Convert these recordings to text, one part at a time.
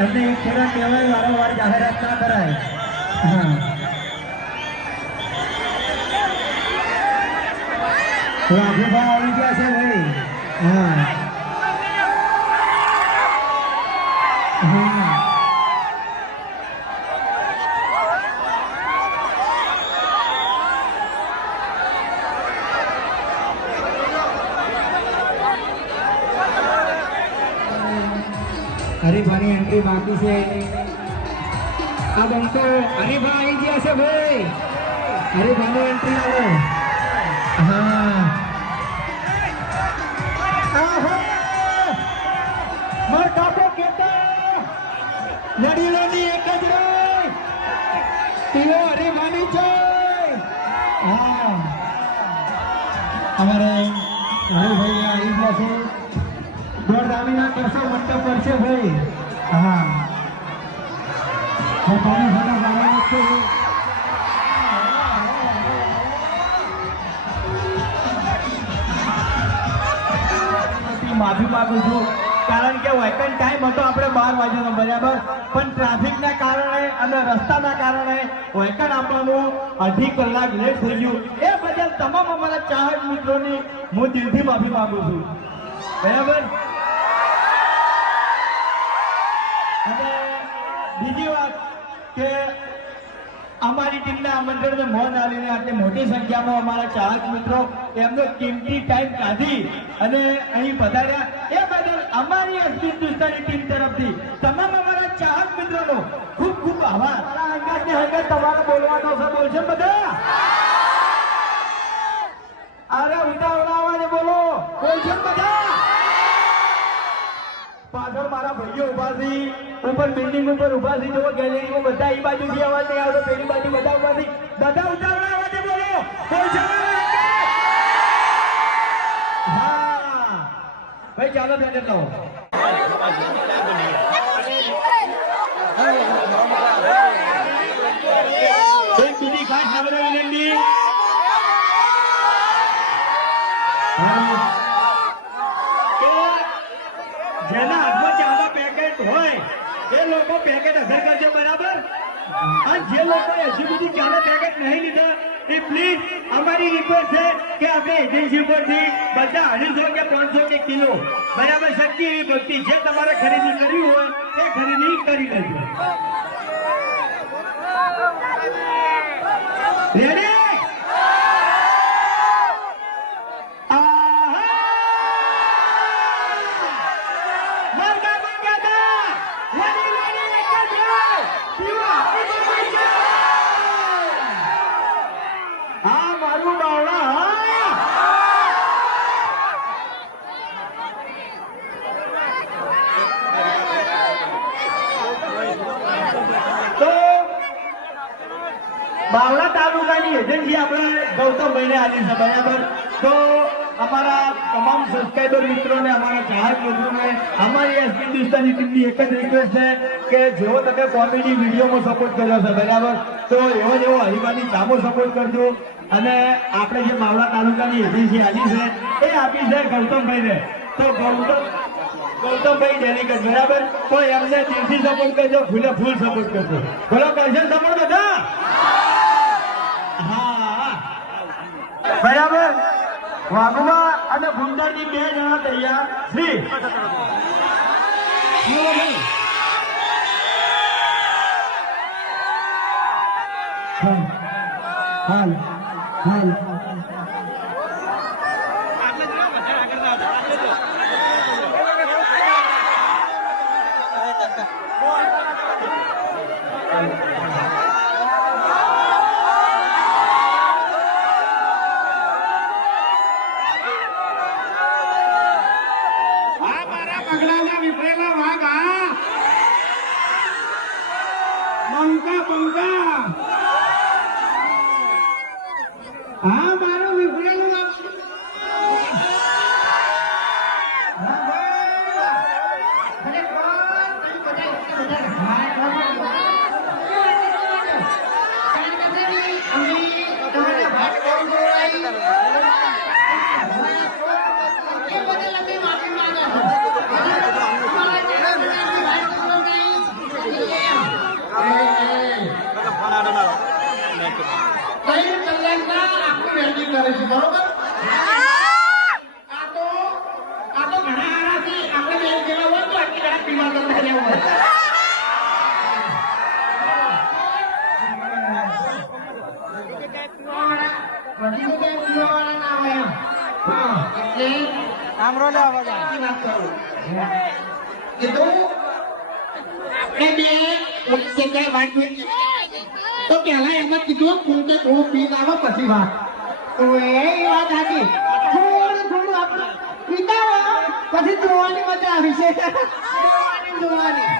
એમને એક ખેડૂત કહેવાય વારંવાર જાહેરાત ના કરાય. હા, રાઘુભાઈ આવી ગયા છે ભાઈ. હા હરીફાની એન્ટ્રી બાકી છે. આ બંકો હરીફા આવી ગયા છે ભાઈ. હરીફાની એન્ટ્રી આવો. હા માર કાકો કેતા લડીલોની એક જ રે તીઓ હરીફાની છે. હા અમારે હરીભાઈ આવી ગયા છે. દોડધામીના કરશો મંડપ પર છે ભાઈ. હા પોતાની સાથે ગાવા છે. માફી માંગુ છું કારણ કે વેકન્ટ ટાઈમ હતો આપણે 12 વાગ્યાનો બરાબર, પણ ટ્રાફિકના કારણે અને રસ્તાના કારણે વેકન્ટ આપવાનું 2.5 કલાક લેટ થઈ ગયું. એ બદલ તમામ અમારા ચાહક મિત્રોની હું દિલથી માફી માંગુ છું બરાબર. અને બીજી વાત કે અમારી ટીમના આમંત્રણને મોન આવીને આટલી મોટી સંખ્યામાં અમારા ચાહક મિત્રો એમનો કિંમતી ટાઈમ કાઢી અને અહીં પધાર્યા એ બદલ અમારી એસપી હિન્દુસ્તાની ટીમ તરફથી તમામ અમારા ચાહક મિત્રોનો ખૂબ ખૂબ આભાર. હંગાતને હંગાત તમારે બોલવાનો છે, બોલશે બધા? અરે ઉતાવળા અવાજે બોલો, બોલશે બધા? પાછળ મારા ભાઈઓ ઉભા છે, ઉપર બિલ્ડિંગ ઉપર ઉભા છે, જો ગેલેરીમાં બધા એ બાજુથી અવાજ નહીં આવતો, પેલી બાજુ બધા ઉભા છે, બધા ઉતાવળા અવાજે બોલો, બોલશે? હા ભાઈ ચાલો બેઠે લો. એક બીજી ખાસ ખબર વિનંતી, જેના હાથમાં ચાના પેકેટ હોય એ લોકો પેકેટ અસર કરશે બરાબર. અને જે લોકો હજી સુધી ચાના પેકેટ નહીં લીધા એ પ્લીઝ અમારી રિક્વેસ્ટ છે કે આપણે એજન્સી પરથી બધા 250 કે 500 કે કિલો બરાબર શક્તિ એવી ભક્તિ જે તમારે ખરીદી કરવી હોય એ ખરીદી કરી લેજો. રેડી? બાવળા તાલુકાની એજન્સી આપણે ગૌતમભાઈને આલી છે બરાબર. તો અમારા તમામ સબસ્ક્રાઈબર મિત્રોને, અમારા ચાહક મિત્રોને અમારી એસપી હિન્દુસ્તાની ટીમની એક જ રિક્વેસ્ટ છે કે જેવો તમે કોમેડી વિડીયોમાં સપોર્ટ કર્યો છે બરાબર, તો એવો જેવો હરિભાની ચામો સપોર્ટ કરજો. અને આપણે જે બાવળા તાલુકાની એજન્સી આલી છે એ આપી છે ગૌતમભાઈને, તો ગૌતમભાઈ ડેલિકેટ બરાબર, તો એમને દિલથી સપોર્ટ કરજો, ફૂલે ફૂલ સપોર્ટ કરજો. બોલો કરશે સપોર્ટ બધા? હા બરાબર. વાઘુબા અને ગુંદરની 2 જણા તૈયાર છે. હાલ હાલ હા મારું વિફરેલું કઈ કલાકના આખું વેલ્ડિંગ કરે છે બરોબર આ તો ઘણા આરાથી આપણે બે જેવા હોય તો આટલી ઘણા પીવા કરતા રહેવું હોય બધી જગ્યાએ પીવાવાળા ના હોય એમ એટલે આમરો લેવા જા વાત કરું કીધું આપણે બે એક જગ્યાએ વાત તો પહેલા એમાં કીધું કે થોડું પી લાવો પછી વાત તો એ વાત સાચી થોડું આપણે પીતા પછી જોવાની મજા આવી છે જોવાની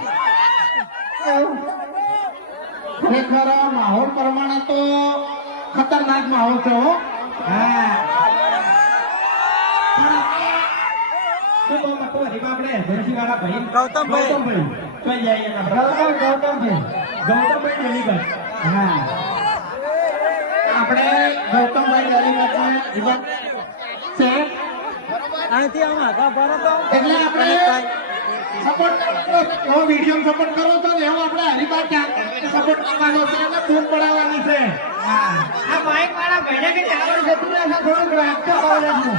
ખરેખર માહોલ પ્રમાણે તો ખતરનાક માહોલ છે હો હા શું કહો મતો આપણે એજન્સી વાળા ભાઈ ગૌતમભાઈ કઈ જાય ગૌતમભાઈ ડેલીગેટ હા આપણે ગૌતમભાઈ ડેલીગેટને વિભાગ છે અહીંથી આમ આગળ ભરો તો એટલે આપણે સપોર્ટ કરવાનો વિડીયો સપોર્ટ કરો તો એવો આપણે હરિભાઈ સપોર્ટ કરવાનો છે અને ફોન પડાવવાની છે આ માઇક વાળા ભાઈને કે ટાવર જતું રહેશે થોડુંક રાખજો પાવલેટનું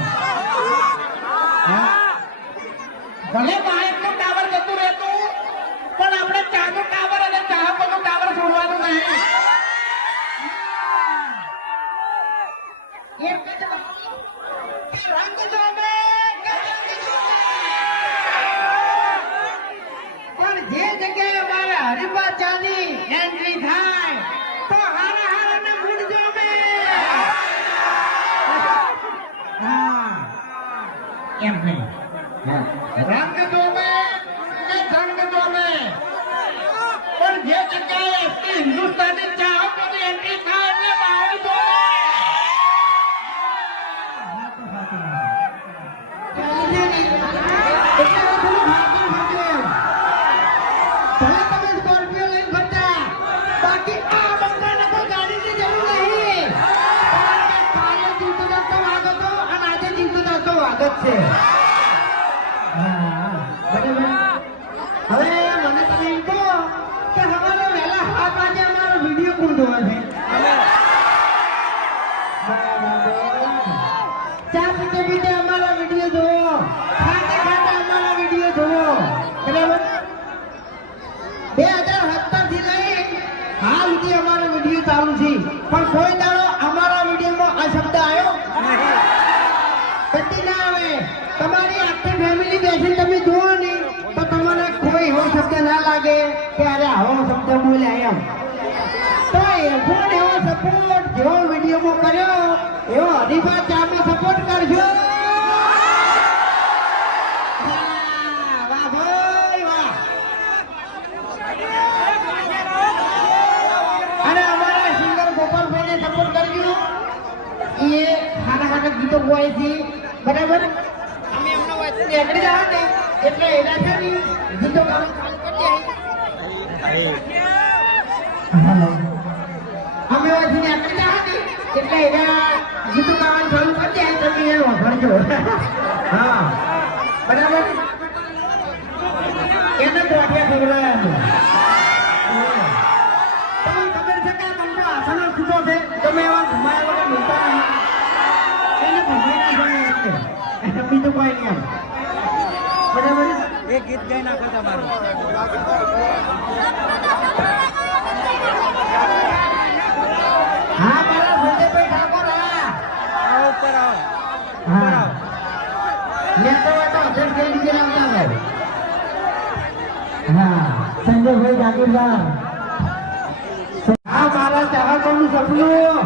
ભલે બાઇકનો ટાવર જતું રહેતું પણ આપણે ચાનો ટાવર અને ચાહકોનો ટાવર છોડવાનું નહીં એમ કે છે કે રંગ જોમે પણ જે જગ્યાએ અમારે હરિભા ચાની એન્ટ્રી થાય તો હારા હારાના મૂડ જોમે હા એમ નહીં રંગ જોમે કે જંગ જોમે પણ જે જગ્યાએ આપણી હિન્દુસ્તાની ચાહકોની એન્ટ્રી થાય એટલે માહોલ જોમે છે હવે મને તમે એમ કહો કે સવારે વહેલા 7 વાગે અમારો વિડીયો કોણ જોવે છે ચા પીતે પીતે અમારો વિડીયો જોવો ખાતે ખાતે અમારો વિડીયો જોવો બરાબર 2017 થી લઈ હાલ સુધી અમારો વિડીયો ચાલુ છે પણ કોઈ દાડો અમારા વિડીયોમાં આ શબ્દ આવ્યો કદી ના આવે તમારી આખી ફેમિલી બેસીને તમે જુઓ ને તો તમને કોઈ એવો શબ્દ ના લાગે કે અરે આવો શબ્દ બોલ્યા એમ તો એવો સપોર્ટ જેવો વિડીયોમાં કર્યો એવો હરીફા ચાપી સપોર્ટ કરજો વાહ ભાઈ વાહ અને અમારા સિંગર ગોપાલભાઈને સપોર્ટ કરજો એ ખાના ખાના ગીતો ગાય છે બરાબર અમે એમનો વાંચી નીકળી જાવ ને એટલે એના છે ને ગીતો ગાવાનું ચાલુ કરી દે અમે વાંચી નીકળી જાવ ને એટલે એના ગીતો ગાવાનું ચાલુ કરી દે તમે એ વાપરજો હા બરાબર એને ગોઠિયા ખવડાવ્યા તમને ખબર છે કે તમને આસનો છૂટો છે તમે એવા ઘુમાયા વગર બોલતા નહીં એને ઘુમાઈ નાખવાનું એટલે બીજું કોઈ નહીં બરાબર એક ગીત ગાઈ નાખો તમારું હા મારા સંજયભાઈ ઠાકોર હા આવો ઉપર આવો હા મેં તો અધર કે લીધે આવતા ભાઈ હા સંજયભાઈ ઠાકોર હા મારા ચાહકોનું સપનું